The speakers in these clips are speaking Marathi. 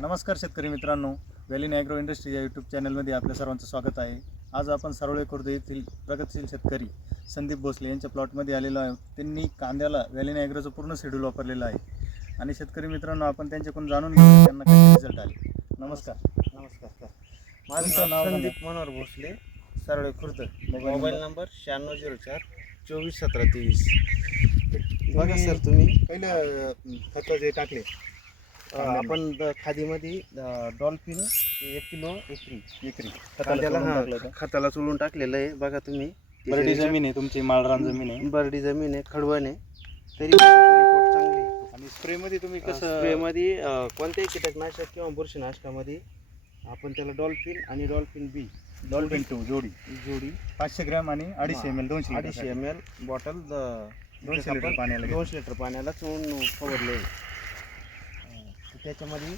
नमस्कार शेतकरी मित्रांनो, वेलिन ॲग्रो इंडस्ट्री या यूट्यूब चॅनलमध्ये आपल्या सर्वांचं स्वागत आहे. आज आपण सारोळे खुर्द येथील प्रगतशील शेतकरी संदीप भोसले यांच्या प्लॉटमध्ये आलेलो आहोत. त्यांनी कांद्याला वेलिन ॲग्रोचं पूर्ण शेड्यूल वापरलेलं आहे आणि शेतकरी मित्रांनो आपण त्यांच्याकडून जाणून घेऊ त्यांना कसे रिझल्ट आले. नमस्कार. नमस्कार. माझं नाव संदीप मनोहर भोसले, सारोळे खुर्द. Mobile number 9604 241723. बघा सर, तुम्ही पहिलं खतं जे टाकले आपण खादीमध्ये डॉल्फिन 1 किलो एकरी खताला खताला चोळून टाकलेलं आहे. बघा तुम्ही, बरडी जमीन आहे तुमची, माळरान जमीन आहे, बरडी जमीन आहे, खडवण आहे, तरी रिपोर्ट चांगले आहे. आणि स्प्रेमध्ये तुम्ही कसं स्प्रेमध्ये कोणत्याही कीटकनाशक किंवा बुरशीनाशकामध्ये आपण त्याला डॉल्फिन आणि डॉल्फिन बी डॉल्फिन 2 जोडी 500 ग्रॅम आणि 250 ml 250 ml बॉटल 200 लिटर पाण्याला 200 लिटर पाण्याला चोळून फवारले. त्याच्यामध्ये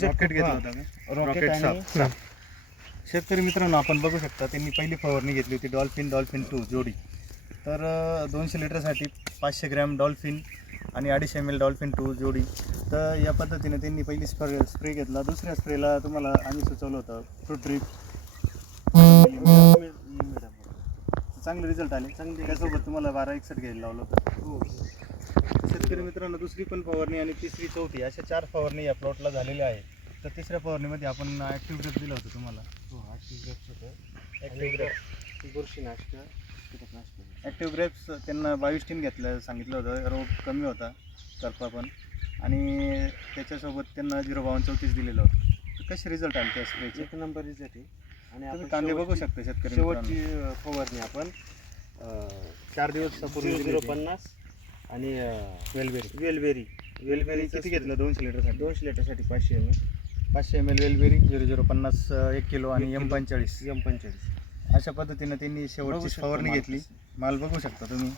रॉकेट घेतला होता का? रॉकेट आणि शेतकरी मित्रांनो, आपण बघू शकता त्यांनी पहिली फवारणी घेतली होती डॉल्फिन 2 जोडी. तर 200 लिटरसाठी 500 ग्रॅम डॉल्फिन आणि 250 ml डॉल्फिन 2 जोडी. तर या पद्धतीने त्यांनी पहिली स्प्रे घेतला. दुसऱ्या स्प्रेला तुम्हाला आम्ही सुचवलं होतं फ्रूट ड्रिप. चांगले रिझल्ट आले. त्यासोबत तुम्हाला 1261 घ्यायला लावलं होतं. शेतकरी मित्रांनो, दुसरी पण फवारणी आणि तिसरी चौथी अशा 4 फवारणी या प्लॉटला झालेल्या आहेत. तर तिसऱ्या फवारणीमध्ये आपण ॲक्टिव्ह ग्रेप दिलं होतं तुम्हाला. ॲक्टिव्ह ग्रेप्स बुरशीनाशक कीटकनाशक. ॲक्टिव्ह ग्रेप्स त्यांना 22 टीन घेतलं सांगितलं होतं. रोग कमी होता, करपा पण, आणि त्याच्यासोबत त्यांना 05234 दिलेलं होतं. तर कसे रिझल्ट आले त्या स्प्रेचे? 1 नंबर रिझल्ट आहे. आणि तुम्ही आपण कांदे बघू शकता शेतकरी शेवटची फवारणी आपण 4 दिवसापूर्वी 050 आणि वेलबेरी किती घेतलं? 200 लिटरसाठी 200 लिटरसाठी 500 ml 500 ml वेलबेरी 0050 1 किलो आणि M45 अशा पद्धतीनं त्यांनी शेवटची फवारणी घेतली. माल बघू शकता तुम्ही,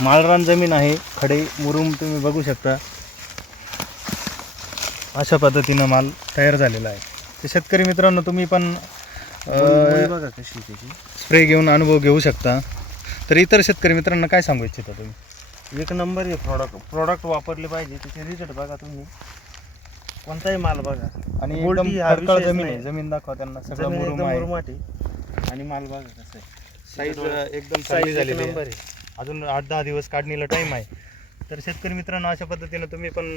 माळरान जमीन आहे, खडे मुरुम तुम्ही बघू शकता. अशा पद्धतीनं माल तयार झालेला आहे. तर शेतकरी मित्रांनो, तुम्ही पण बघा कशी त्याची स्प्रे घेऊन अनुभव घेऊ शकता. तर इतर शेतकरी मित्रांना काय सांगू इच्छिता तुम्ही? 1 नंबर आहे. प्रॉडक्ट वापरले पाहिजे. त्याचे रिझल्ट बघा तुम्ही, कोणताही माल बघा. आणि गोल्डी एकदम हा खडकाळ विषयच जमीन आहे. नाही. जमीन दाखवा त्यांना, सगळं जमीन मुरुम एकदम आहे. मुरमाट आहे आणि माल बघा कसं आहे. साईज एकदम साईज चांगली 1 झालेली नंबर आहे. आहे. अजून 8-10 दिवस काढणीला टाईम आहे. तर शेतकरी मित्रांनो, अशा पद्धतीनं तुम्ही पण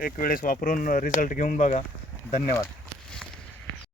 एक वेळेस वापरून रिझल्ट घेऊन बघा. धन्यवाद.